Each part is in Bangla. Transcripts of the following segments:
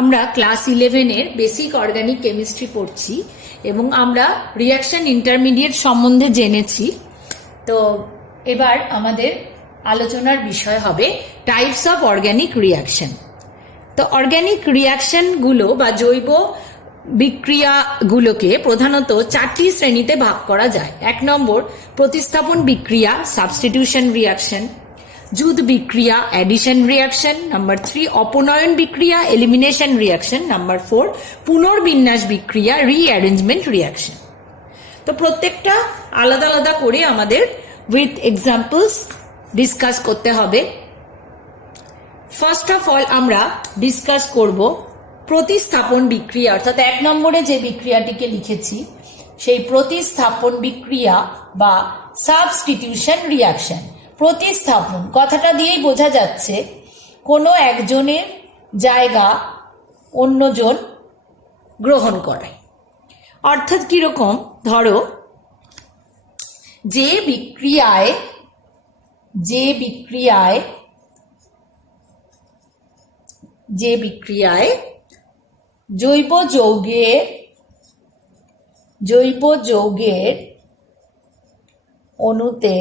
আমরা ক্লাস 11 এর বেসিক অর্গানিক কেমিস্ট্রি পড়ছি এবং আমরা রিঅ্যাকশন ইন্টারমিডিয়েট সম্বন্ধে জেনেছি। তো এবার আমাদের আলোচনার বিষয় হবে টাইপস অফ অর্গানিক রিঅ্যাকশন। তো অর্গানিক রিঅ্যাকশনগুলো বা জৈব বিক্রিয়াগুলোকে প্রধানত 4টি শ্রেণীতে ভাগ করা যায়। 1 নম্বর প্রতিস্থাপন বিক্রিয়া, সাবস্টিটিউশন রিঅ্যাকশন। যুদ বিক্রিয়া, এডিশন রিঅ্যাকশন। নাম্বার 3 অপনয়ন বিক্রিয়া, এলিমিনেশন রিঅ্যাকশন। নাম্বার 4 পুনর্বিন্যাস বিক্রিয়া, রিঅ্যারেঞ্জমেন্ট রিঅ্যাকশন। তো প্রত্যেকটা আলাদা আলাদা করে আমাদের উইথ এক্সাম্পলস ডিসকাস করতে হবে। ফার্স্ট অফ অল আমরা ডিসকাস করব প্রতিস্থাপন বিক্রিয়া, অর্থাৎ 1 নম্বরে যে বিক্রিয়াটিকে লিখেছি সেই প্রতিস্থাপন বিক্রিয়া বা সাবস্টিটিউশন রিঅ্যাকশন। প্রতিস্থাপন কথাটা দিয়েই বোঝা যাচ্ছে কোনো একজনের জায়গা অন্যজন গ্রহণ করে। অর্থাৎ কিরকম, ধরো যে বিক্রিয়ায় জৈব যৌগের অণুতে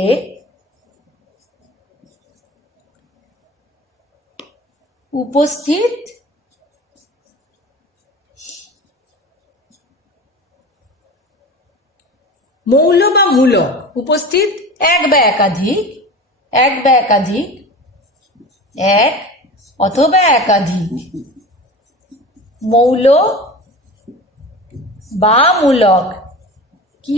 উপস্থিত মৌল বা মূলক, উপস্থিত এক বা একাধিক মৌল বা মূলক কি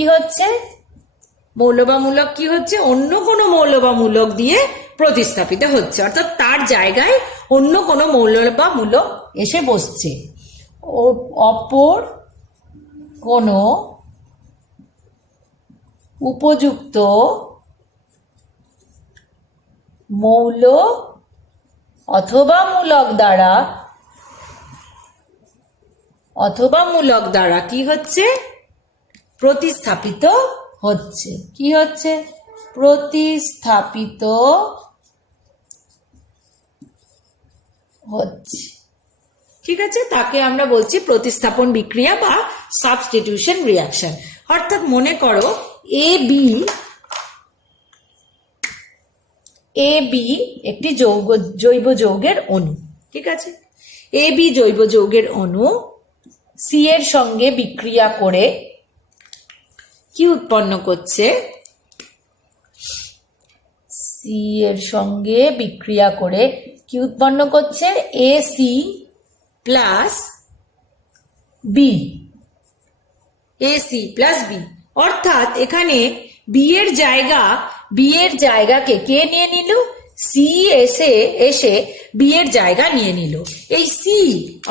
হচ্ছে, অন্য কোনো মৌল বা মূলক দিয়ে প্রতিস্থাপিত হচ্ছে। অর্থাৎ তার জায়গায় অন্য কোনো মৌল বা মূলক এসে বসছে। অপর কোনো উপযুক্ত মৌল অথবা মূলক দ্বারা কি হচ্ছে, প্রতিস্থাপিত হচ্ছে। ঠিক আছে, তাকে আমরা বলছি প্রতিস্থাপন বিক্রিয়া বা সাবস্টিটিউশন রিঅ্যাকশন। অর্থাৎ মনে করো এ বি একটি জৈব যৌগের অণু। ঠিক আছে, এ বি জৈব যৌগের অণু সি এর সঙ্গে বিক্রিয়া করে কি উৎপন্ন করছে, AC প্লাস বি। অর্থাৎ এখানে বি এর জায়গাকে কে নিয়ে নিল, সি এসে বি এর জায়গা নিয়ে নিল। এই সি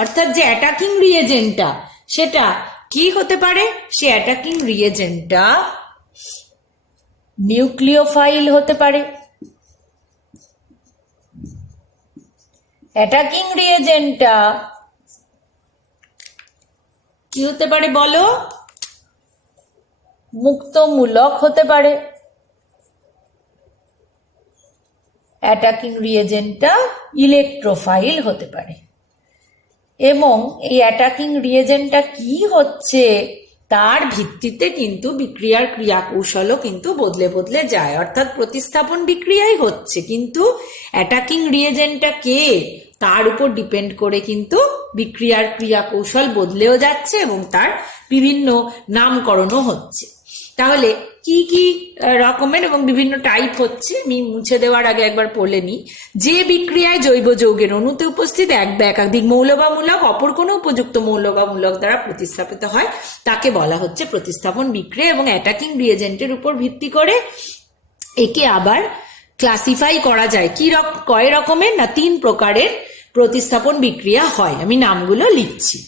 অর্থাৎ যে অ্যাটাকিং রিয়েজেন্টটা সেটা কি হতে পারে, সে অ্যাটাকিং রিয়েজেন্টটা নিউক্লিওফাইল হতে পারে। অ্যাটাকিং রিয়েজেন্টটা কি হতে পারে বলো, মুক্তমূলক হতে পারে। অ্যাটাকিং রিয়েজেন্টটা ইলেকট্রোফাইল হতে পারে। এবং এই অ্যাটাকিং রিয়েজেন্টটা কি হচ্ছে তার ভিত্তিতে কিন্তু বিক্রিয়ার ক্রিয়া কৌশলও কিন্তু বদলে যায়। অর্থাৎ প্রতিস্থাপন বিক্রিয়াই হচ্ছে, কিন্তু অ্যাটাকিং রিয়েজেন্টটা কে তার উপর ডিপেন্ড করে কিন্তু বিক্রিয়ার ক্রিয়া কৌশল বদলেও যাচ্ছে এবং তার বিভিন্ন নামকরণও হচ্ছে। তাহলে কি কি রকমের এবং বিভিন্ন টাইপ হচ্ছে আমি মুছে দেওয়ার আগে একবার পড়ে নিই। যে বিক্রিয়ায় জৈব যৌগের অণুতে উপস্থিত এক বা একাধিক মৌল বা মূলক অপর কোনো উপযুক্ত মৌল বা মূলক দ্বারা প্রতিস্থাপিত হয় তাকে বলা হচ্ছে প্রতিস্থাপন বিক্রিয়া। এবং অ্যাটাকিং রিয়েজেন্টের উপর ভিত্তি করে একে আবার ক্লাসিফাই করা যায় কয় রকমের না, 3 প্রকারের প্রতিস্থাপন বিক্রিয়া হয়। আমি নামগুলো লিখছি।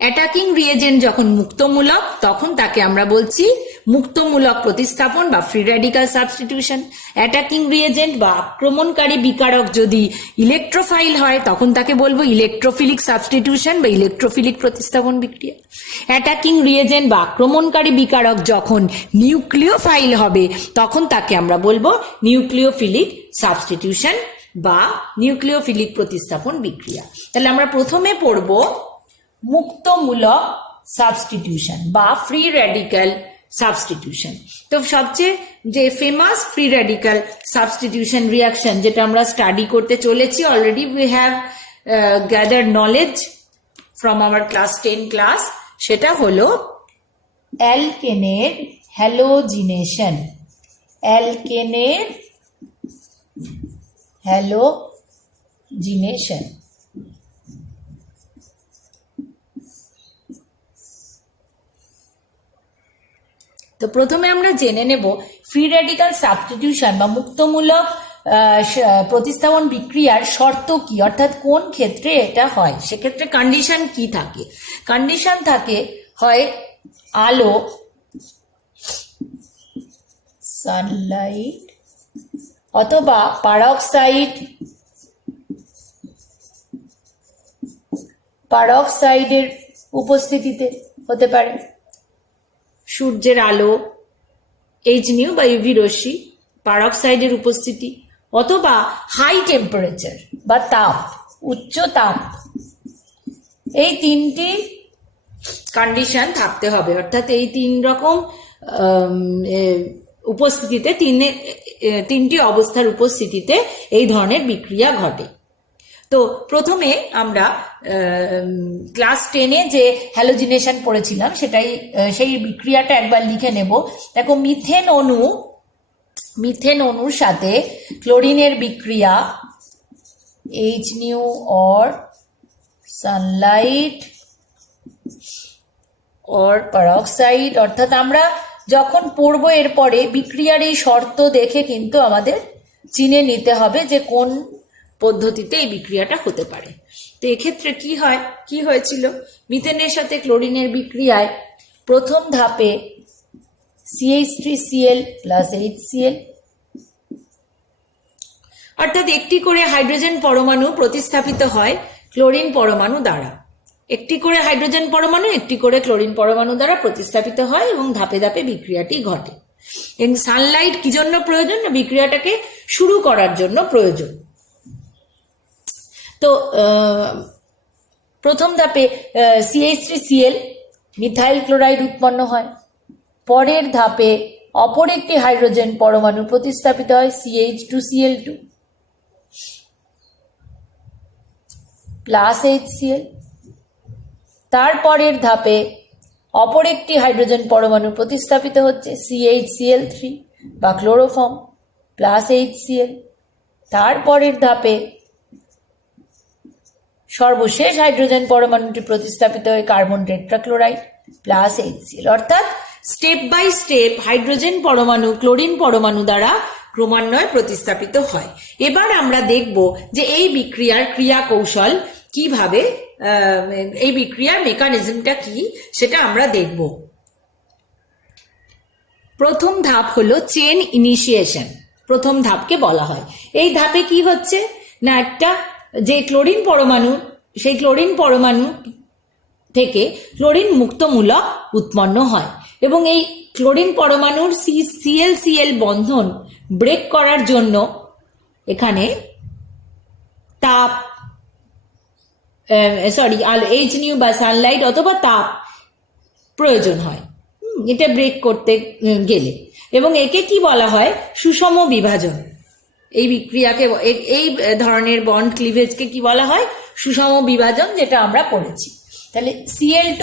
অ্যাটাকিং রিয়েজেন্ট যখন মুক্তমূলক তখন তাকে আমরা বলছি মুক্তমূলক প্রতিস্থাপন বা free radical substitution. Attacking reagent বা আক্রমণকারী বিকারক যদি ইলেকট্রোফাইল হয় তখন তাকে বলবো ইলেকট্রোফিলিক সাবস্টিটিউশন বা ইলেকট্রোফিলিক প্রতিস্থাপন বিক্রিয়া। অ্যাটাকিং রিয়েজেন্ট বা আক্রমণকারী বিকারক যখন নিউক্লিওফাইল হবে তখন তাকে আমরা বলবো নিউক্লিওফিলিক সাবস্টিটিউশন বা নিউক্লিওফিলিক প্রতিস্থাপন বিক্রিয়া। তাহলে আমরা প্রথমে পড়ব মুক্তমূলক সাবস্টিটিউশন বা ফ্রি র্যাডিক্যাল সাবস্টিটিউশন। তো সবচেয়ে যে famous free radical substitution reaction যেটা আমরা স্টাডি করতে চলেছি, already we have gathered knowledge from our class 10 class, সেটা হলো অ্যালকেনের হ্যালোজিনেশন। অ্যালকেনের হ্যালোজিনেশন। তো প্রথমে আমরা জেনে নেব ফ্রি র্যাডিক্যাল সাবস্টিটিউশন বা মুক্তমূলক প্রতিস্থাপন বিক্রিয়ার শর্ত কি, অর্থাৎ কোন ক্ষেত্রে এটা হয়, সেক্ষেত্রে কন্ডিশন কি থাকে। কন্ডিশন থাকে হয় আলো, সানলাইট, অথবা পারক্সাইডের উপস্থিতিতে হতে পারে। সূর্যের আলো, এইচনিউ বা ইউভি রশ্মি, পারক্সাইডের উপস্থিতি, অথবা হাই টেম্পারেচার বা তাপ, উচ্চ তাপ। এই তিনটি কন্ডিশন থাকতে হবে, অর্থাৎ এই তিন রকম উপস্থিতিতে, তিনটি অবস্থার উপস্থিতিতে এই ধরনের বিক্রিয়া ঘটে। তো প্রথমে আমরা ক্লাস 10-এ যে হ্যালোজিনেশন পড়েছিলাম সেই বিক্রিয়াটা একবার লিখে নেব। দেখো, মিথেন অণুর সাথে ক্লোরিনের বিক্রিয়া HNu or Sunlight or peroxide, অর্থাৎ আমরা যখন পড়বো এরপরে বিক্রিয়ার এই শর্ত দেখে কিন্তু আমাদের চিনে নিতে হবে যে কোন পদ্ধতিতে এই বিক্রিয়াটা হতে পারে। তো এক্ষেত্রে কি হয়েছিল, মিথেনের সাথে ক্লোরিনের বিক্রিয়ায় প্রথম ধাপে CH3Cl plus HCl, অর্থাৎ একটি করে হাইড্রোজেন পরমাণু প্রতিস্থাপিত হয় ক্লোরিন পরমাণু দ্বারা। একটি করে হাইড্রোজেন পরমাণু একটি করে ক্লোরিন পরমাণু দ্বারা প্রতিস্থাপিত হয় এবং ধাপে ধাপে বিক্রিয়াটি ঘটে। এবং সানলাইট কি জন্য প্রয়োজন, না বিক্রিয়াটাকে শুরু করার জন্য প্রয়োজন। তো প্রথম ধাপে CH3Cl মিথাইল ক্লোরাইড উৎপন্ন হয়। পরের ধাপে অপর একটি হাইড্রোজেন পরমাণু প্রতিস্থাপিত হয় CH2Cl2 প্লাস HCl। তারপরের ধাপে অপর একটি হাইড্রোজেন পরমাণু প্রতিস্থাপিত হচ্ছে CHCl3 বা ক্লোরোফর্ম প্লাস HCl। তারপরের ধাপে সর্বশেষ হাইড্রোজেন পরমাণুটি প্রতিস্থাপিত হয়ে কার্বন টেট্রাক্লোরাইড প্লাস HCl। অর্থাৎ স্টেপ বাই স্টেপ হাইড্রোজেন পরমাণু ক্লোরিন পরমাণু দ্বারা ক্রমান্বয়ে প্রতিস্থাপিত হয়। এবার আমরা দেখব যে এই বিক্রিয়ার ক্রিয়া কৌশল কিভাবে, এই বিক্রিয়ার মেকানিজমটা কি সেটা আমরা দেখব। প্রথম ধাপ হলো চেন ইনিশিয়েশন। প্রথম ধাপকে বলা হয়। এই ধাপে কি হচ্ছে না, একটা যে ক্লোরিন পরমাণু, সেই ক্লোরিন পরমাণু থেকে ক্লোরিন মুক্তমূলক উৎপন্ন হয় এবং এই ক্লোরিন পরমাণুর ClCl বন্ধন ব্রেক করার জন্য এখানে তাপ, HNu বা সানলাইট অথবা তাপ প্রয়োজন হয় এটা ব্রেক করতে গেলে, এবং একে কি বলা হয়, সুষম বিভাজন। এই বিক্রিয়াকে, এই ধরনের বন্ড ক্লিভেজকে কি বলা হয়, সুষম বিভাজন, যেটা আমরা পড়েছি। তাহলে Cl2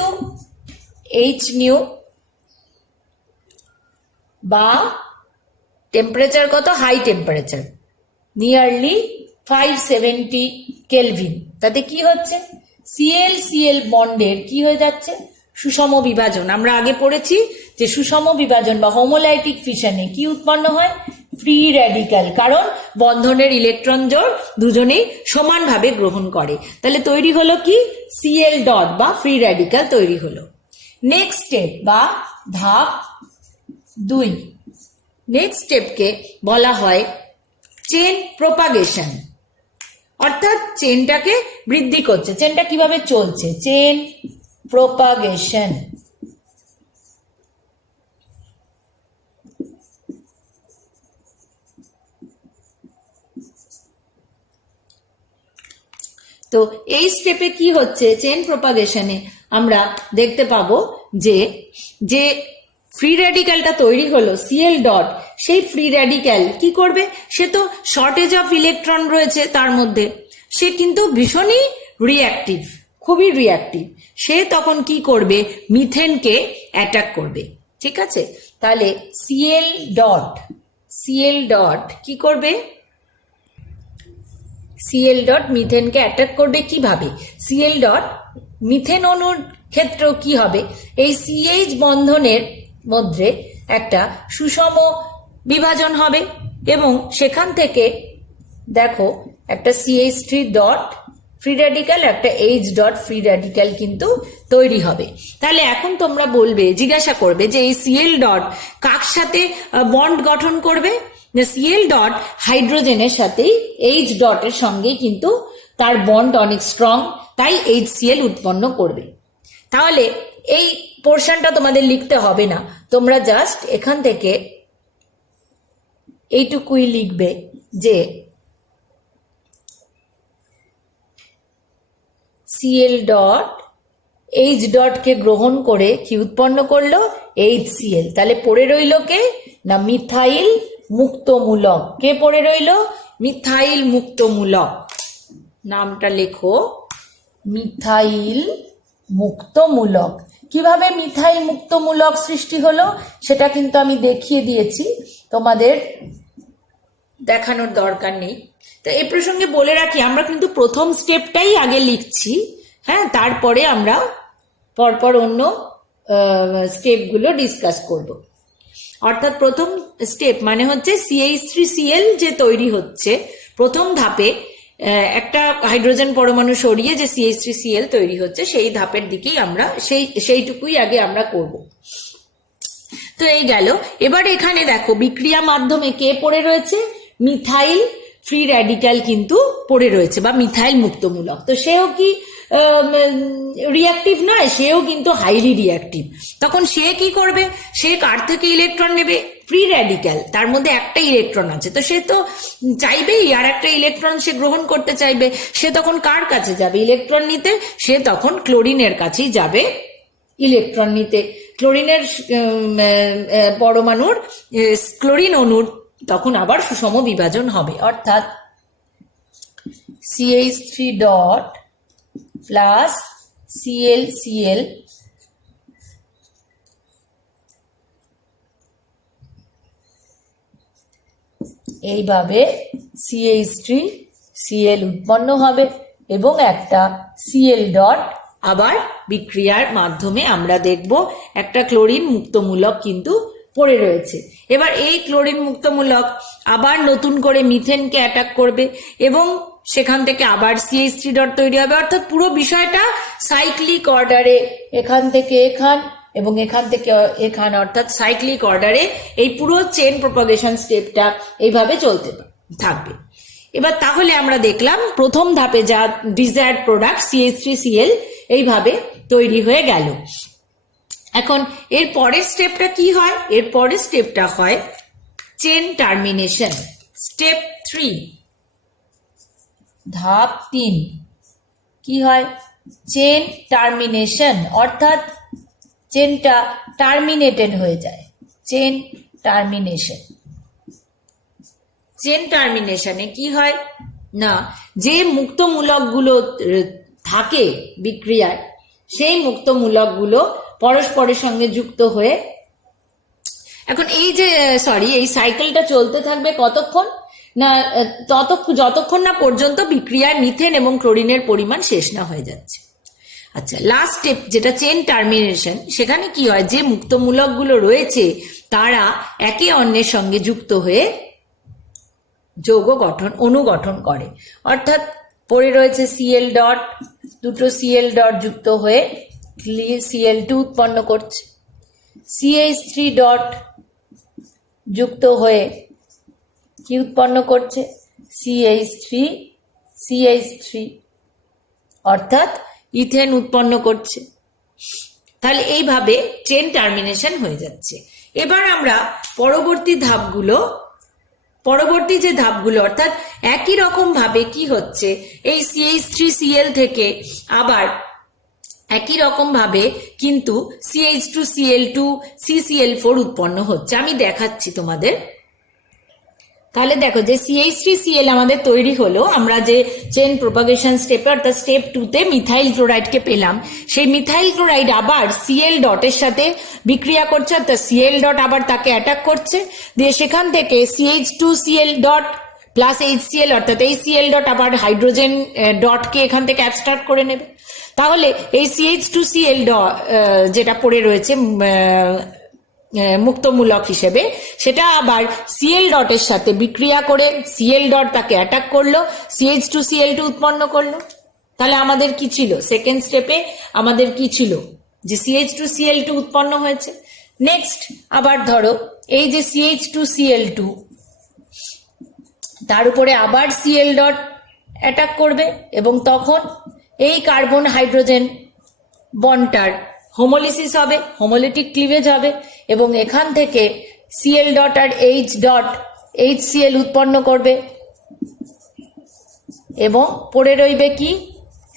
HNu বা টেম্পারেচার কত, হাই টেম্পারেচার নিয়ারলি 570 কেলভিন, তাতে কি হচ্ছে, ClCl বন্ডের কি হয়ে যাচ্ছে, সুষম বিভাজন। আমরা আগে পড়েছি যে সুষম বিভাজন বা হোমোলাইটিক ফিশনে কি উৎপন্ন হয়, ফ্রি র্যাডিক্যাল, কারণ বন্ধনের ইলেকট্রন জোড় দুজনেই সমানভাবে গ্রহণ করে। তাহলে তৈরি হলো কি, Cl ডট বা ফ্রি র্যাডিক্যাল তৈরি হলো। নেক্সট স্টেপ বা ধাপ 2, নেক্সট স্টেপকে বলা হয় চেন প্রপাগেশন, অর্থাৎ চেনটাকে বৃদ্ধি করছে। চেনটা কিভাবে চলছে, চেন প্রপাগেশন। তো এই স্টেপে কি হচ্ছে, চেন প্রপাগেশনে আমরা দেখতে পাবো যে যে ফ্রি র্যাডিক্যালটা তৈরি হলো সিএল ডট, সেই ফ্রি র্যাডিক্যাল কি করবে, সে তো শর্টেজ অফ ইলেকট্রন রয়েছে তার মধ্যে, সে কিন্তু ভীষণই রিঅ্যাক্টিভ, খুবই রিঅ্যাক্টিভ। সে তখন কি করবে, মিথেনকে অ্যাটাক করবে। ঠিক আছে, তাহলে সিএল ডট কি করবে, সিএল ডট মিথেনকে অ্যাটাক করবে কিভাবে, সিএল ডট মিথেন অণুর ক্ষেত্রেও কি হবে, এই সিএইচ বন্ধনের মধ্যে একটা সুষম বিভাজন হবে এবং সেখান থেকে দেখো একটা CH3 ডট ফ্রি র্যাডিক্যাল, একটা H ডট ফ্রি র্যাডিক্যাল কিন্তু তৈরি হবে। তাহলে এখন তোমরা বলবে, জিজ্ঞাসা করবে যে এই সিএল ডট কার সাথে বন্ড গঠন করবে, সিএল ডট হাইড্রোজেনের সাথেই H ডটের সঙ্গে কিন্তু তার বন্ড অনেক স্ট্রং, তাই HCl উৎপন্ন করবে। তাহলে এই পোর্শনটা তোমাদের লিখতে হবে না, তোমরা জাস্ট এখান থেকে এইটুকুই লিখবে যে সিএল ডট H ডটকে গ্রহণ করে কি উৎপন্ন করলো, HCl। তাহলে পড়ে রইল কে না, মিথাইল মুক্তমূলক। কে পড়ে রইল, মিথাইল মুক্তমূলক। নামটা লেখো, মিথাইল মুক্তমূলক। কিভাবে মিথাইল মুক্তমূলক সৃষ্টি হলো সেটা কিন্তু আমি দেখিয়ে দিয়েছি, তোমাদের দেখানোর দরকার নেই। তো এই প্রসঙ্গে বলে রাখি, আমরা কিন্তু প্রথম স্টেপটাই আগে লিখছি, হ্যাঁ, তারপরে আমরা পরপর অন্য স্টেপগুলো ডিসকাস করব। অর্থাৎ প্রথম স্টেপ মানে হচ্ছে CH3Cl যে তৈরি হচ্ছে, প্রথম ধাপে একটা হাইড্রোজেন পরমাণু সরিয়ে যে CH3Cl তৈরি হচ্ছে, সেই ধাপের দিকেই আমরা সেইটুকুই আগে আমরা করব। তো এই গেল। এবার এখানে দেখো বিক্রিয়া মাধ্যমে কে পড়ে রয়েছে, মিথাইল ফ্রি র্যাডিক্যাল কিন্তু পড়ে রয়েছে বা মিথাইল মুক্তমূলক। তো সেও কি রিঅ্যাক্টিভ নয়, সেও কিন্তু হাইলি রিঅ্যাক্টিভ। তখন সে কি করবে, সে কার থেকে ইলেকট্রন নেবে, ফ্রি র্যাডিক্যাল, তার মধ্যে একটা ইলেকট্রন আছে, তো সে তো চাইবেই আর একটা ইলেকট্রন সে গ্রহণ করতে চাইবে। সে তখন কার কাছে যাবে ইলেকট্রন নিতে, সে তখন ক্লোরিনের কাছেই যাবে ইলেকট্রন নিতে। ক্লোরিনের পরমাণুর ক্লোরিন অণুর তখন আবার সুষম বিভাজন হবে, অর্থাৎ CH3 ডট প্লাস ClCl এইভাবে CH3Cl উৎপন্ন হবে এবং একটা Cl ডট আবার বিক্রিয়ার মাধ্যমে আমরা দেখব একটা ক্লোরিন মুক্তমূলক কিন্তু পড়ে রয়েছে। এবার এই ক্লোরিন মুক্তমূলক আবার নতুন করে মিথেনকে অ্যাটাক করবে এবং সেখান থেকে আবার CH3 ডট তৈরি হবে। অর্থাৎ পুরো বিষয়টা সাইক্লিক অর্ডারে, এখান থেকে এখান এবং এখান থেকে এখান, অর্থাৎ সাইক্লিক অর্ডারে এই পুরো চেন প্রপাগেশন স্টেপটা এইভাবে চলতে থাকবে। এবার তাহলে আমরা দেখলাম প্রথম ধাপে যা ডিজায়ার্ড প্রোডাক্ট CH3Cl এইভাবে তৈরি হয়ে গেল। এখন এর পরের স্টেপটা কি হয়, এর পরের স্টেপটা হয় চেন টার্মিনেশন। স্টেপ 3, ধাপ 3 কি হয়, চেন টার্মিনেশন, অর্থাৎ চেনটা টার্মিনেটেড হয়ে যায়। চেন টার্মিনেশন, চেন টার্মিনেশনে কি হয় না, যে মুক্তমূলকগুলো থাকে বিক্রিয়ায়, সেই মুক্তমূলকগুলো পরস্পরের সঙ্গে যুক্ত হয়ে, এখন এই যে এই সাইকেলটা চলতে থাকবে কতক্ষণ না, যতক্ষণ না পর্যন্ত বিক্রিয়ায় মিথেন এবং ক্লোরিনের পরিমাণ শেষ না হয়ে যাচ্ছে। আচ্ছা, লাস্ট স্টেপ যেটা চেন টার্মিনেশন, সেখানে কি হয়, যে মুক্তমূলকগুলো রয়েছে তারা একে অন্যের সঙ্গে যুক্ত হয়ে যৌগ গঠন, অণু গঠন করে। অর্থাৎ পড়ে রয়েছে Cl ডট, দুটো Cl ডট যুক্ত হয়ে Cl2 উৎপন্ন করছে, CH3 ডট যুক্ত হয়ে কি উৎপন্ন করছে, CH3 অর্থাৎ ইথেন উৎপন্ন করছে। তাহলে এইভাবে চেন টার্মিনেশন হয়ে যাচ্ছে। এবার আমরা পরবর্তী ধাপগুলো পরবর্তী যে ধাপগুলো অর্থাৎ একই রকম ভাবে কি হচ্ছে, এই CH3Cl থেকে আবার একই রকম ভাবে কিন্তু CH2Cl2 CCl4 উৎপন্ন হচ্ছে। আমি দেখাচ্ছি তোমাদের। তাহলে দেখো যে CH3Cl আমাদের তৈরি হলো, আমরা যে চেন প্রোপাগেশন স্টেপে অর্থাৎ স্টেপ 2 তে মিথাইল ক্লোরাইডকে পেলাম, সেই মিথাইল ক্লোরাইড আবার Cl ডটের সাথে বিক্রিয়া করছে, অর্থাৎ Cl ডট আবার তাকে অ্যাটাক করছে, দিয়ে সেখান থেকে CH2Cl ডট প্লাস HCl অর্থাৎ এই Cl ডট আবার হাইড্রোজেন ডটকে এখান থেকে অ্যাবস্ট্রাক্ট করে নেবে। তাহলে এই CH2Cl ডট যেটা পড়ে রয়েছে মুক্তমূলক হিসেবে, সেটা আবার Cl ডটের সাথে বিক্রিয়া করে Cl ডট তাকে অ্যাটাক করলো, CH2Cl2 উৎপন্ন করলো। তাহলে আমাদের কি ছিল, সেকেন্ড স্টেপে আমাদের কি ছিল, যে CH2Cl2 উৎপন্ন হয়েছে। নেক্সট আবার ধরো এই যে CH2Cl2, তার উপরে আবার Cl ডট অ্যাটাক করবে এবং তখন এই কার্বন হাইড্রোজেন বন্ডটার হোমোলিসিস হবে, হোমোলিটিক ক্লিভেজ হবে এবং এখান থেকে Cl ডট আর H ডট HCl উৎপন্ন করবে এবং পড়ে রইবে কি,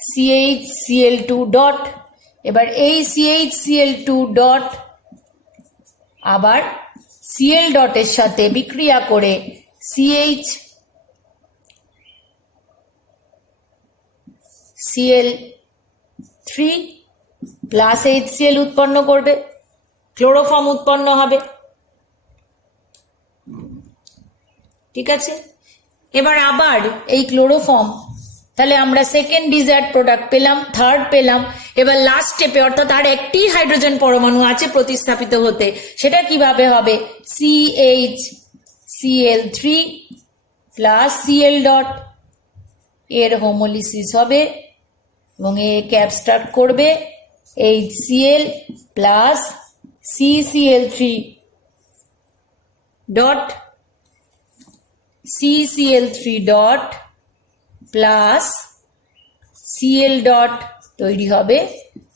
CHCl2 ডট। এবার এই CHCl2 ডট আবার Cl ডটের সাথে বিক্রিয়া করে CHCl3 প্লাস HCl উৎপন্ন করবে, ক্লোরোফর্ম উৎপন্ন হবে। ঠিক আছে, এবার আবার এই ক্লোরোফর্ম, তাহলে আমরা সেকেন্ড ডিজায়ার্ড প্রোডাক্ট পেলাম, থার্ড পেলাম। এবার লাস্ট স্টেপে অর্থাৎ আর একটি হাইড্রোজেন পরমাণু আছে প্রতিস্থাপিত হতে, সেটা কিভাবে হবে, CHCl3 প্লাস Cl ডট, এর হোমোলিসিস হবে এবং একে অ্যাবস্ট্রাক্ট করবে HCl plus CCl3 dot, CCl3 dot plus Cl dot তৈরি হবে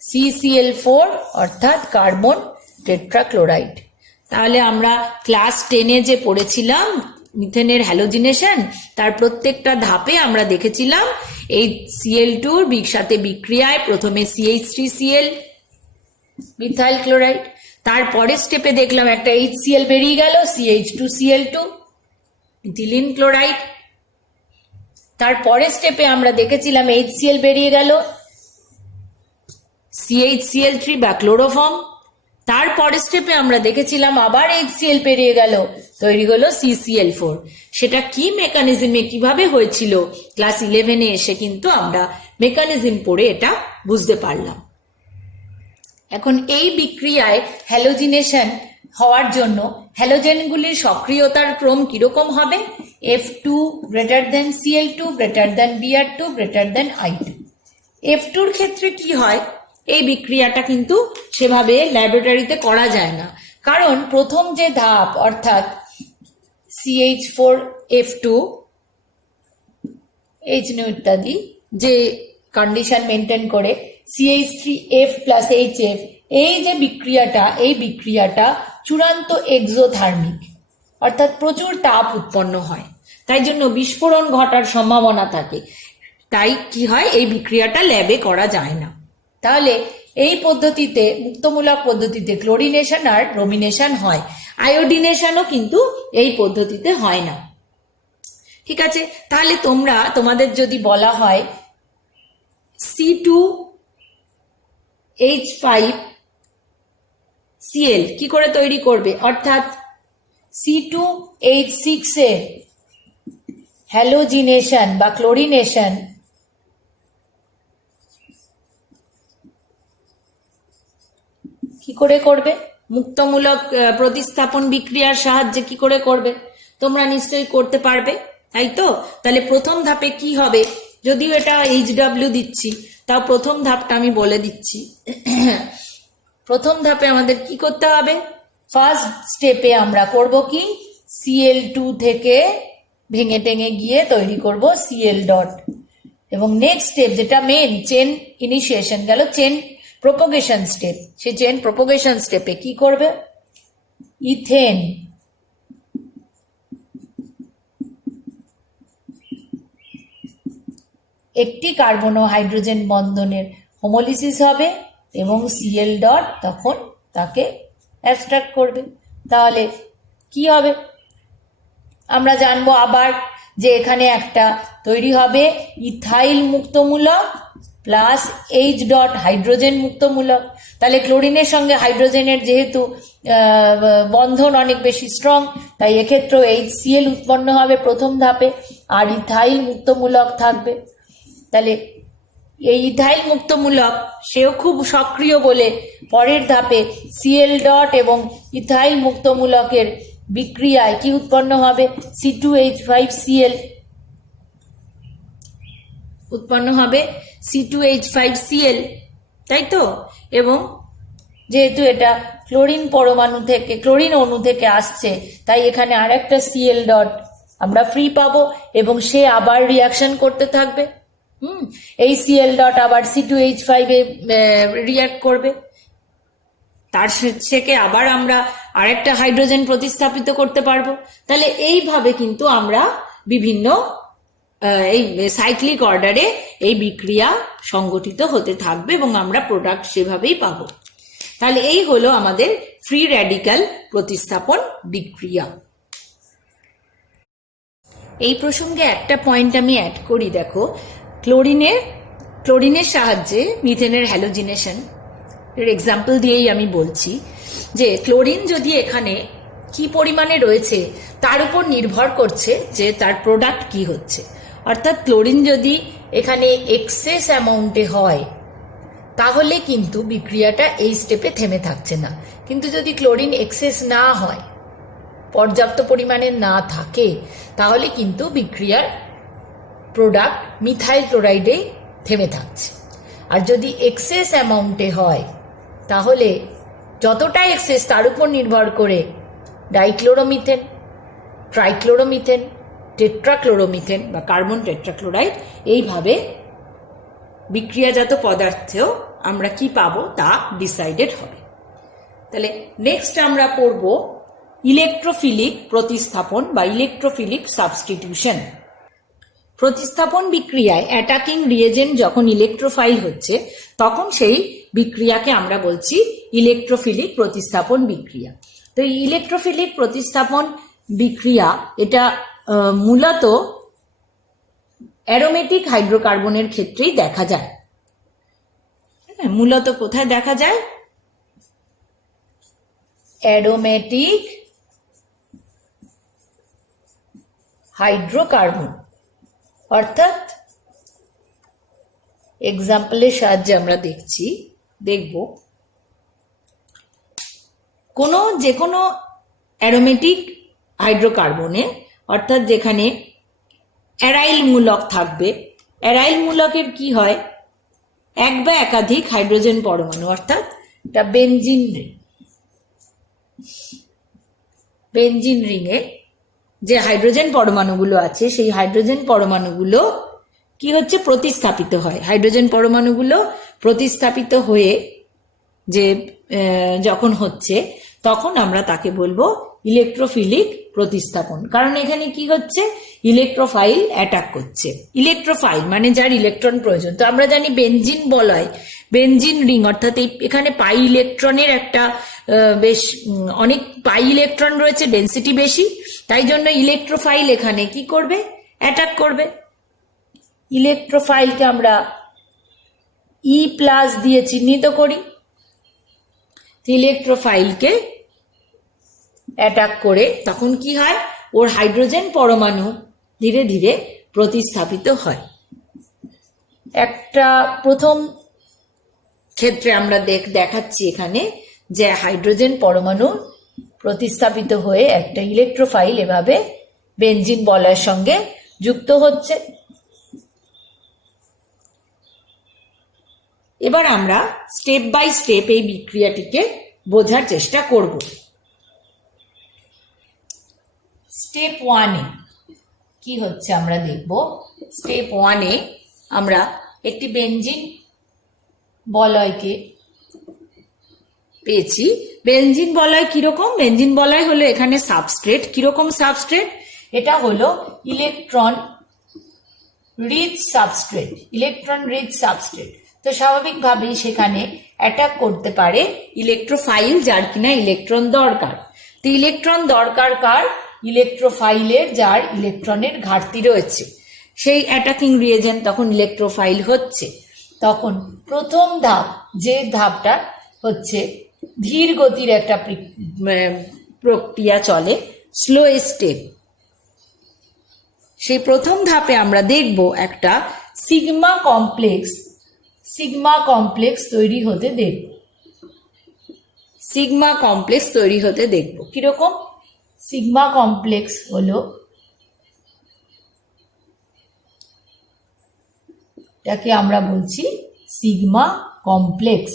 CCl4 অর্থাৎ কার্বন টেট্রাক্লোরাইড। তাহলে আমরা ক্লাস 10-এ যে পড়েছিলাম মিথেনের হ্যালোজিনেশন, তার প্রত্যেকটা ধাপে আমরা দেখেছিলাম এই Cl2 এর সাথে বিক্রিয়ায় প্রথমে CH3Cl মিথাইল ক্লোরাইড, তারপরে স্টেপে দেখলাম একটা HCl বেরিয়ে গেল, CH2Cl2 ইথিলিন ক্লোরাইড। তারপরে স্টেপে আমরা দেখেছিলাম HCl বেরিয়ে গেল, CHCl3 বা ক্লোরোফর্ম। তারপরে স্টেপে আমরা দেখেছিলাম আবার HCl বেরিয়ে গেল, তৈরি হলো CCl4। সেটা কি মেকানিজমে কিভাবে হয়েছিল ক্লাস 11-এ এসে কিন্তু আমরা মেকানিজম পড়ে এটা বুঝতে পারলাম। এখন এই বিক্রিয়ায় হ্যালোজিনেশন হওয়ার জন্য হ্যালোজেনগুলির সক্রিয়তার ক্রম কিরকম হবে, F2 greater than Cl2 greater than Br2 greater than I2। F2 এর ক্ষেত্রে কি হয়, এই বিক্রিয়াটা কিন্তু সেভাবে ল্যাবরেটরিতে করা যায় না, কারণ প্রথম যে ধাপ অর্থাৎ CH4F2 HNO ইত্যাদি যে কন্ডিশন মেনটেন করে CH3F প্লাস HF, এই যে বিক্রিয়াটা, এই বিক্রিয়াটা চূড়ান্ত এক্সোথার্মিক অর্থাৎ প্রচুর তাপ উৎপন্ন হয়, তাই জন্য বিস্ফোরণ ঘটার সম্ভাবনা থাকে। তাই কি হয়, এই বিক্রিয়াটা ল্যাবে করা যায় না। তাহলে এই পদ্ধতিতে, মুক্তমূলক পদ্ধতিতে ক্লোরিনেশন আর ব্রোমিনেশন হয়, আয়োডিনেশনও কিন্তু এই পদ্ধতিতে হয় না। ঠিক আছে, তাহলে তোমাদের যদি বলা হয় C2H5Cl কি করে তৈরি করবে, অর্থাৎ C2H6 এর হ্যালোজিনেশন বা ক্লোরিনেশন কি করে করবে, মুক্তমূলক প্রতিস্থাপন বিক্রিয়ার সাহায্যে কি করে করবে, তোমরা নিশ্চয়ই করতে পারবে, তাই তো। তাহলে প্রথম ধাপে কি হবে, যদিও এটা HW দিচ্ছি, তাও প্রথম ধাপটা আমি বলে দিচ্ছি। প্রথম ধাপে আমাদের কি করতে হবে, ফার্স্ট স্টেপে আমরা করব কি, Cl2 থেকে ভেঙে টেঙে গিয়ে তৈরি করব Cl ডট, এবং নেক্সট স্টেপ যেটা মেন চেন ইনিশিয়েশন গেল, চেন প্রোপোগেশন স্টেপ, সেই চেন প্রোপোগেশন স্টেপে কি করবে, ইথেন একটি কার্বন ও হাইড্রোজেন বন্ধনের হোমোলিসিস হবে এবং Cl ডট তখন তাকে অ্যাবস্ট্রাক্ট করবে। তাহলে কি হবে আমরা জানবো আবার যে এখানে একটা তৈরি হবে ইথাইল মুক্তমূলক প্লাস H ডট হাইড্রোজেন মুক্তমূলক। তাহলে ক্লোরিনের সঙ্গে হাইড্রোজেনের যেহেতু বন্ধন অনেক বেশি স্ট্রং, তাই এক্ষেত্রেও HCl উৎপন্ন হবে প্রথম ধাপে, আর ইথাইল মুক্তমূলক থাকবে। তাহলে এই ইথাইল মুক্তমূলক সেও খুব সক্রিয় বলে পরের ধাপে Cl ডট এবং ইথাইল মুক্তমূলকের বিক্রিয়ায় কি উৎপন্ন হবে, C2H5Cl উৎপন্ন হবে, C2H5Cl, তাই তো। এবং যেহেতু এটা ক্লোরিন পরমাণু থেকে, ক্লোরিন অণু থেকে আসছে, তাই এখানে আর একটা Cl ডট আমরা ফ্রি পাবো এবং সে আবার রিয়াকশন করতে থাকবে। এই Cl ডট আবার C2H5 এ রিয়াক্ট করবে, তার থেকে আবার আমরা আরেকটা হাইড্রোজেন প্রতিস্থাপিত করতে পারবো। তাহলে এইভাবে কিন্তু আমরা বিভিন্ন এই সাইক্লিক অর্ডারে এই বিক্রিয়া সংগঠিত হতে থাকবে এবং আমরা প্রোডাক্ট সেভাবেই পাবো। তাহলে এই হলো আমাদের ফ্রি র্যাডিক্যাল প্রতিস্থাপন বিক্রিয়া। এই প্রসঙ্গে একটা পয়েন্ট আমি অ্যাড করি, দেখো ক্লোরিনের সাহায্যে মিথেনের হ্যালোজিনেশন এর এক্সাম্পল দিয়েই আমি বলছি যে ক্লোরিন যদি এখানে কি পরিমাণে রয়েছে তার উপর নির্ভর করছে যে তার প্রোডাক্ট কি হচ্ছে। অর্থাৎ ক্লোরিন যদি এখানে এক্সেস অ্যামাউন্টে হয় তাহলে কিন্তু বিক্রিয়াটা এই স্টেপে থেমে থাকছে না, কিন্তু যদি ক্লোরিন এক্সেস না হয়, পর্যাপ্ত পরিমাণে না থাকে, তাহলে কিন্তু বিক্রিয়ার প্রোডাক্ট মিথাইল ক্লোরাইডেই থেমে থাকছে। আর যদি এক্সেস অ্যামাউন্টে হয় তাহলে যতটা এক্সেস তার উপর নির্ভর করে ডাইক্লোরোমিথেন, ট্রাইক্লোরোমিথেন, টেট্রাক্লোরোমিথেন বা কার্বন টেট্রাক্লোরাইড, এইভাবে বিক্রিয়াজাত পদার্থেও আমরা কি পাবো তা ডিসাইডেড হবে। তাহলে নেক্সট আমরা পড়ব ইলেকট্রোফিলিক প্রতিস্থাপন বা ইলেকট্রোফিলিক সাবস্টিটিউশন। প্রতিস্থাপন বিক্রিয়ায় অ্যাটাকিং রিয়েজেন্ট যখন ইলেকট্রোফাইল হচ্ছে তখন সেই বিক্রিয়াকে আমরা বলছি ইলেকট্রোফিলিক প্রতিস্থাপন বিক্রিয়া। তো এই ইলেকট্রোফিলিক প্রতিস্থাপন বিক্রিয়া এটা মূলত অ্যারোমেটিক হাইড্রোকার্বনের ক্ষেত্রেই দেখা যায়। মূলত কোথায় দেখা যায়? অ্যারোমেটিক হাইড্রোকার্বন, অর্থাৎ এক্সাম্পলের সাহায্যে আমরা দেখব যে কোনো অ্যারোমেটিক হাইড্রোকার্বনে, অর্থাৎ যেখানে অ্যারাইল মূলক থাকবে, অ্যারাইল মূলকের কি হয়, এক বা একাধিক হাইড্রোজেন পরমাণু, অর্থাৎ এটা বেনজিন রিংয়ে যে হাইড্রোজেন পরমাণুগুলো আছে সেই হাইড্রোজেন পরমাণুগুলো কি হচ্ছে, প্রতিস্থাপিত হয়। হাইড্রোজেন পরমাণুগুলো প্রতিস্থাপিত হয়ে যে যখন হচ্ছে তখন আমরা তাকে বলবো ইলেকট্রোফিলিক প্রতিস্থাপন। কারণ এখানে কি হচ্ছে, ইলেকট্রোফাইল অ্যাটাক করছে। ইলেকট্রোফাইল মানে যার ইলেকট্রন প্রয়োজন। তো আমরা জানি বেনজিন বলয়, বেনজিন রিং, অর্থাৎ এখানে পাই ইলেকট্রনের একটা বেশ অনেক পাই ইলেকট্রন রয়েছে, ডেন্সিটি বেশি, তাই জন্য ইলেকট্রোফাইল এখানে কি করবে, অ্যাটাক করবে। ইলেকট্রোফাইলকে আমরা E+ দিয়ে চিহ্নিত করি। ইলেকট্রোফাইলকে অ্যাটাক করে তখন কি হয়, ওর হাইড্রোজেন পরমাণু ধীরে ধীরে প্রতিস্থাপিত হয়। একটা প্রথম ক্ষেত্রে আমরা দেখাচ্ছি এখানে যে হাইড্রোজেন পরমাণু প্রতিস্থাপিত হয়ে একটা ইলেকট্রোফাইল এভাবে বেনজিন বলয়ের সঙ্গে যুক্ত হচ্ছে। এবার আমরা স্টেপ বাই স্টেপ এই বিক্রিয়াটিকে বোঝার চেষ্টা করব। স্টেপ 1-এ কি হচ্ছে আমরা দেখব। স্টেপ 1-এ আমরা একটি বেনজিন বলয়কে পেয়েছি। বেনজিন বলয় কিরকম? বেনজিন বলয় হলো এখানে সাবস্ট্রেট। কিরকম সাবস্ট্রেট? এটা হলো electron rich substrate, electron rich substrate, তো স্বাভাবিকভাবেই সেখানে অ্যাটাক করতে পারে ইলেকট্রোফাইল যার কিনা ইলেকট্রন দরকার। তো ইলেকট্রন দরকার কার? ইলেকট্রোফাইলের, যার ইলেকট্রনের ঘাটতি রয়েছে। সেই অ্যাটাকিং রিয়েজেন্ট তখন ইলেকট্রোফাইল হচ্ছে। তখন প্রথম ধাপ, যে ধাপটা হচ্ছে ধীর গতির একটা প্রক্রিয়া চলে, স্লো স্টেপ, সেই প্রথম ধাপে আমরা দেখব একটা সিগমা কমপ্লেক্স তৈরি হতে দেখব। সিগমা কমপ্লেক্স তৈরি হতে দেখব কিরকম? সিগমা কমপ্লেক্স হলো, এটাকে আমরা বলছি সিগমা কমপ্লেক্স।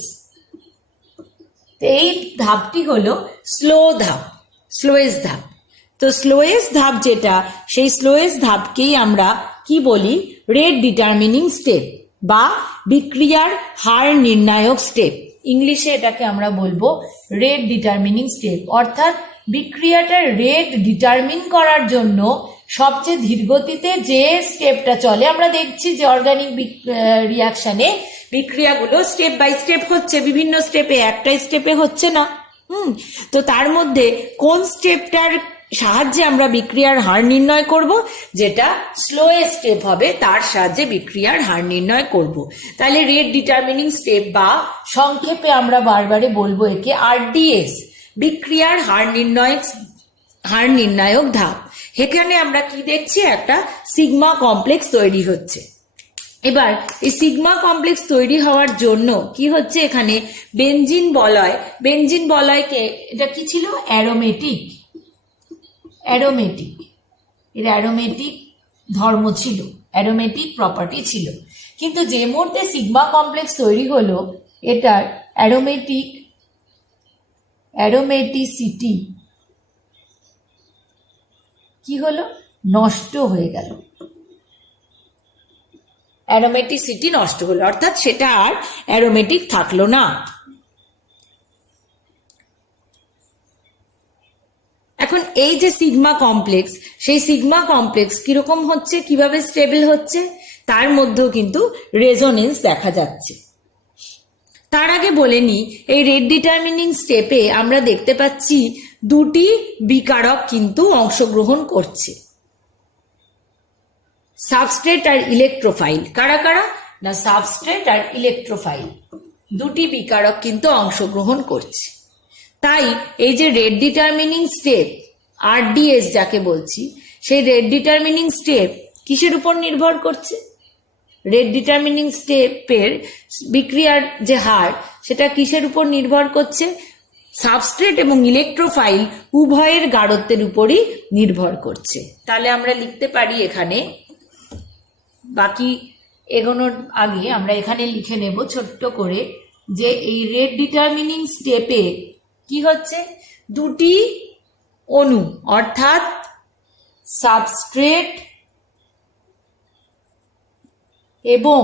এই ধাপটি হলো স্লোয়েস্ট ধাপ। তো স্লোয়েস্ট ধাপ যেটা, সেই স্লোয়েস্ট ধাপকেই আমরা কি বলি? রেট ডিটারমিনিং স্টেপ বা বিক্রিয়ার হার নির্ণায়ক স্টেপ। ইংলিশে এটাকে আমরা বলবো রেট ডিটারমিনিং স্টেপ। অর্থাৎ বিক্রিয়াটার রেট ডিটারমিন করার জন্য সবচেয়ে ধীরগতিতে যে স্টেপটা চলে, আমরা দেখছি যে অর্গানিক রিয়াকশনে বিক্রিয়াগুলো স্টেপ বাই স্টেপ হচ্ছে, বিভিন্ন স্টেপে, একটা স্টেপে হচ্ছে না। তো তার মধ্যে কোন স্টেপটার সাহায্যে আমরা বিক্রিয়ার হার নির্ণয় করব? যেটা স্লোয়েস্ট স্টেপ হবে, তার সাহায্যে বিক্রিয়ার হার নির্ণয় করব। তাহলে রেট ডিটারমিনিং স্টেপ, বা সংক্ষেপে আমরা বারবারে বলবো একে আরডিএস, বিক্রিয়ার হার নির্ণায়ক ধাপ। এখানে আমরা কি দেখছি? একটা সিগমা কমপ্লেক্স তৈরি হচ্ছে। এবার এই সিগমা কমপ্লেক্স তৈরি হওয়ার জন্য কি হচ্ছে? এখানে বেনজিন বলয়কে, এটা কি ছিল? অ্যারোমেটিক, এর অ্যারোমেটিক ধর্ম ছিল, অ্যারোমেটিক প্রপার্টি ছিল। কিন্তু যে মুহূর্তে সিগমা কমপ্লেক্স তৈরি হলো, এটার অ্যারোমেটিসিটি কি হলো? নষ্ট হয়ে গেল। অ্যারোমেটিসিটি নষ্ট হলো, অর্থাৎ সেটা আর অ্যারোমেটিক থাকলো না। এখন এই যে সিগমা কমপ্লেক্স, সেই সিগমা কমপ্লেক্স কিরকম হচ্ছে, কিভাবে স্টেবল হচ্ছে, তার মধ্যেও কিন্তু রেজোনেন্স দেখা যাচ্ছে। তার আগে বলে নি, এই রেট ডিটারমিনিং স্টেপে আমরা দেখতে পাচ্ছি দুটি বিকারক কিন্তু অংশগ্রহণ করছে, সাবস্ট্রেট আর ইলেকট্রোফাইল। কারা কারা? না, সাবস্ট্রেট আর ইলেকট্রোফাইল, দুটি বিকারক কিন্তু অংশগ্রহণ করছে। তাই এই যে রেট ডিটারমিনিং স্টেপ, আরডিএস যাকে বলছি, সেই রেট ডিটারমিনিং স্টেপ কিসের উপর নির্ভর করছে? রেট ডিটারমিনিং স্টেপের বিক্রিয়ার যে হার, সেটা কিসের উপর নির্ভর করছে? সাবস্ট্রেট এবং ইলেকট্রোফাইল উভয়ের গাঢ়ত্বের উপরই নির্ভর করছে। তাহলে আমরা লিখতে পারি এখানে, বাকি এগোনোর আগে আমরা এখানে লিখে নেব ছোট্ট করে, যে এই রেট ডিটারমিনিং স্টেপে কি হচ্ছে? দুটি অণু, অর্থাৎ সাবস্ট্রেট এবং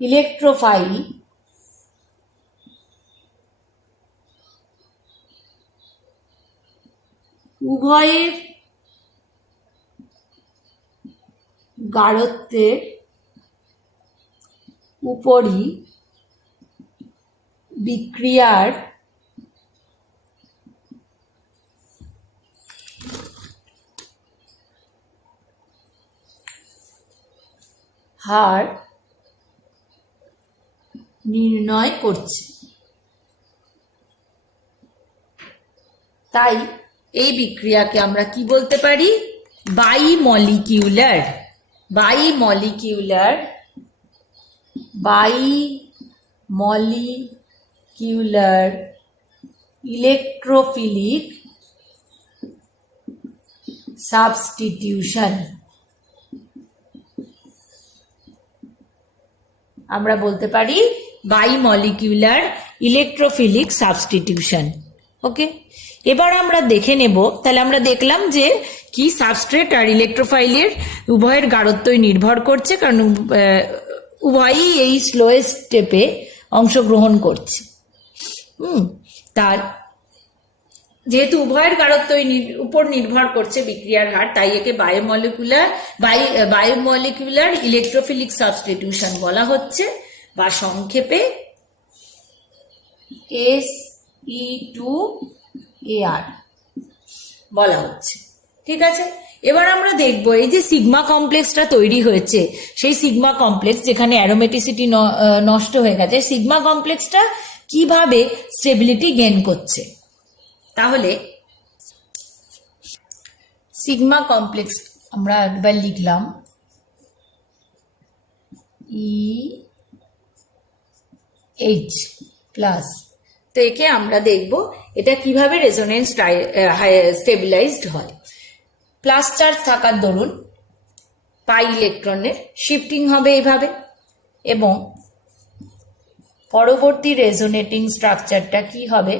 ইলেকট্রোফাইল উভয়ের গাঢ়ত্বের উপরই বিক্রিয়ার হার নির্ণয় করছে। তাই এই বিক্রিয়াকে আমরা কি বলতে পারি? বাইমলিকিউলার ইলেকট্রোফিলিক সাবস্টিটিউশন। আমরা বলতে পারি বাইমলিকিউলার ইলেকট্রোফিলিক সাবস্টিটিউশন। ওকে, এবার আমরা দেখে নেব। তাহলে আমরা দেখলাম যে কি সাবস্ট্রেট আর ইলেকট্রোফাইলের উভয়ের গাঢ়ত্বই নির্ভর করছে, কারণ উভয়ই এই স্লোয়েস্ট স্টেপে অংশগ্রহণ করছে। তার যেহেতু উভয়ের গাঢ়ত্বের উপর নির্ভর করছে বিক্রিয়ার হার, তাই একে বায়োমলিকুলার ইলেকট্রোফিলিক সাবস্টিটিউশন বলা হচ্ছে, বা সংক্ষেপে SE2AR বলা হচ্ছে। ঠিক আছে, এবার আমরা দেখব এই যে সিগমা কমপ্লেক্সটা তৈরি হয়েছে, সেই সিগমা কমপ্লেক্স যেখানে অ্যারোমেটিসিটি নষ্ট হয়ে গেছে, সিগমা কমপ্লেক্সটা কিভাবে স্টেবিলিটি গেইন করছে। তাহলে সিগমা কমপ্লেক্স আমরা একবার লিখলাম EH প্লাস। তো একে আমরা দেখব এটা কিভাবে রেজোনেন্স স্টেবিলাইজড হয়। প্লাস চার্জ থাকার দরুন পাই ইলেকট্রনের শিফটিং হবে এইভাবে, এবং পরবর্তী রেজোনেটিং স্ট্রাকচারটা কি হবে,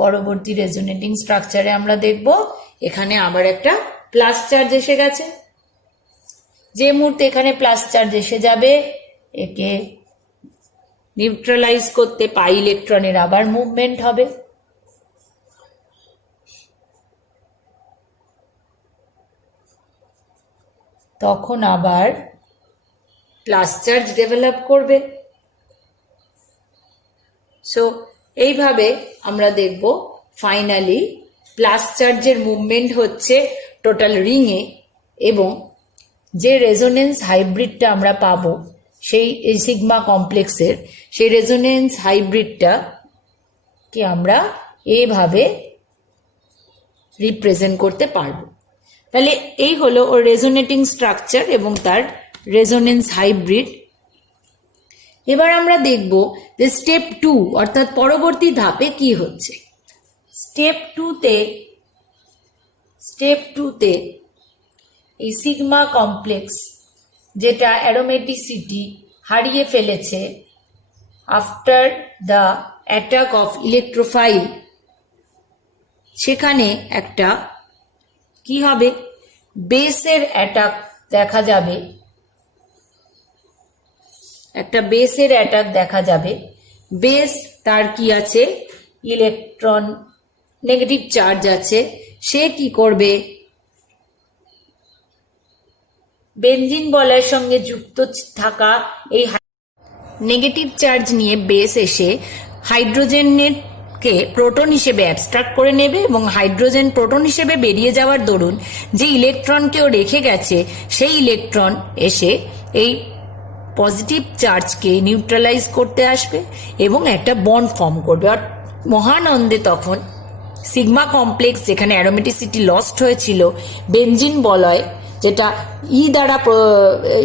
পরবর্তী রেজোনেটিং স্ট্রাকচারে আমরা দেখব এখানে আবার একটা প্লাস চার্জ এসে গেছে। যে মুহূর্তে এখানে প্লাস চার্জ এসে যাবে, একে নিউট্রালাইজ করতে পাই ইলেকট্রনের আবার মুভমেন্ট হবে। তখন আবার প্লাস চার্জ ডেভেলপ করবে। সো এইভাবে আমরা দেখব ফাইনালি প্লাস চার্জের মুভমেন্ট হচ্ছে টোটাল রিংয়ে, এবং যে রেজোনেন্স হাইব্রিডটা আমরা পাবো সেই সিগমা কমপ্লেক্সের, সেই রেজোনেন্স হাইব্রিডটা কে আমরা এইভাবে রিপ্রেজেন্ট করতে পারবো। তাহলে এই হলো ওর রেজোনেটিং স্ট্রাকচার এবং তার রেজোনেন্স হাইব্রিড। এবার আমরা দেখব যে স্টেপ 2 অর্থাৎ পরবর্তী ধাপে কি হচ্ছে। স্টেপ 2তে এই সিগমা কমপ্লেক্স যেটা অ্যারোমেটিসিটি হারিয়ে ফেলেছে after the attack of electrophile, সেখানে একটা কি হবে, বেসের অ্যাটাক দেখা যাবে, একটা বেসের অ্যাটাক দেখা যাবে। বেস তার কি আছে, ইলেকট্রন নেগেটিভ চার্জ আছে, সে কি করবে, বেনজিন বলয়ের সঙ্গে যুক্ত থাকা এই নেগেটিভ চার্জ নিয়ে বেস এসে হাইড্রোজেনকে প্রোটন হিসেবে অ্যাবস্ট্রাক্ট করে নেবে, এবং হাইড্রোজেন প্রোটন হিসেবে বেরিয়ে যাওয়ার দরুন যে ইলেকট্রনকেও রেখে গেছে সেই ইলেকট্রন এসে এই পজিটিভ চার্জকে নিউট্রালাইজ করতে আসবে এবং একটা বন্ড ফর্ম করবে। আর মহানন্দে তখন সিগমা কমপ্লেক্স যেখানে অ্যারোমেটিসিটি লস্ট হয়েছিল, বেনজিন বলয় যেটা দ্বারা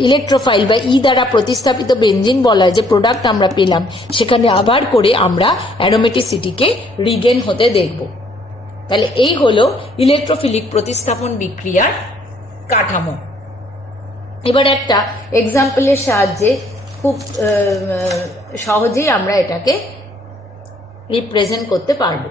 ইলেকট্রোফাইল বা দ্বারা প্রতিস্থাপিত বেনজিন বলয় যে প্রোডাক্ট আমরা পেলাম, সেখানে আবার করে আমরা অ্যারোমেটিসিটিকে রিগেন হতে দেখব। তাহলে এই হলো ইলেকট্রোফিলিক প্রতিস্থাপন বিক্রিয়ার কাঠামো। এবার একটা এক্সাম্পলের সাহায্যে খুব সহজেই আমরা এটাকে রিপ্রেজেন্ট করতে পারবো।